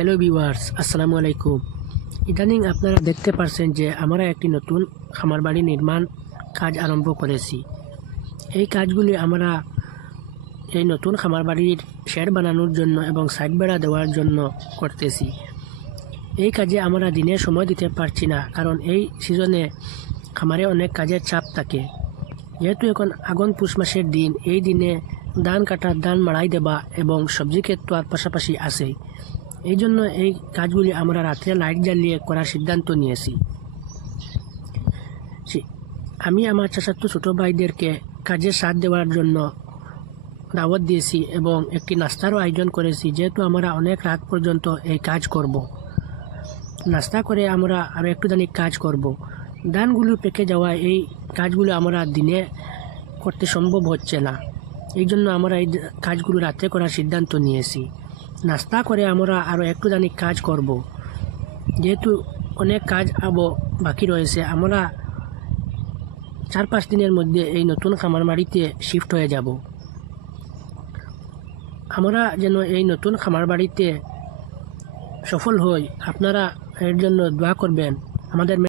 Hello viewers, আসসালামু আলাইকুম। ইদানিং আপনারা দেখতে পারছেন যে আমরা একটি নতুন খামার বাড়ি নির্মাণ কাজ আরম্ভ করেছি। এই কাজগুলি আমরা এই নতুন খামার বাড়ির শেড বানানোর জন্য এবং সাইড বেড়া দেওয়ার জন্য করতেছি। এই কাজে আমরা দিনে সময় দিতে পারছি না, কারণ এই সিজনে খামারে অনেক কাজের চাপ থাকে। যেহেতু এখন আগুন পুষ মাসের দিন, এই দিনে ধান কাটা, ধান মাড়াই দেবা এবং সবজি ক্ষেত তো আর পাশাপাশি আছেই। এই জন্য এই কাজগুলি আমরা রাত্রে লাইট জ্বালিয়ে করার সিদ্ধান্ত নিয়েছি। আমি আমার চাচাতো ছোটো ভাইদেরকে কাজে সাথ দেওয়ার জন্য দাওয়াত দিয়েছি এবং একটি নাস্তারও আয়োজন করেছি, যেহেতু আমরা অনেক রাত পর্যন্ত এই কাজ করব। নাস্তা করে আমরা আরও একটু খানিক কাজ করব। ধানগুলো পেকে যাওয়া এই কাজগুলো আমরা দিনে করতে সম্ভব হচ্ছে না, এই জন্য আমরা এই কাজগুলো রাত্রে করার সিদ্ধান্ত নিয়েছি। নাস্তা করে আমরা আরও একটু খানিক কাজ করব, যেহেতু অনেক কাজ বাকি রয়েছে। আমরা 4-5 দিনের মধ্যে এই নতুন খামার বাড়িতে শিফট হয়ে যাব। আমরা যেন এই নতুন খামার বাড়িতে সফল হই, আপনারা এর জন্য দোয়া করবেন। আমাদের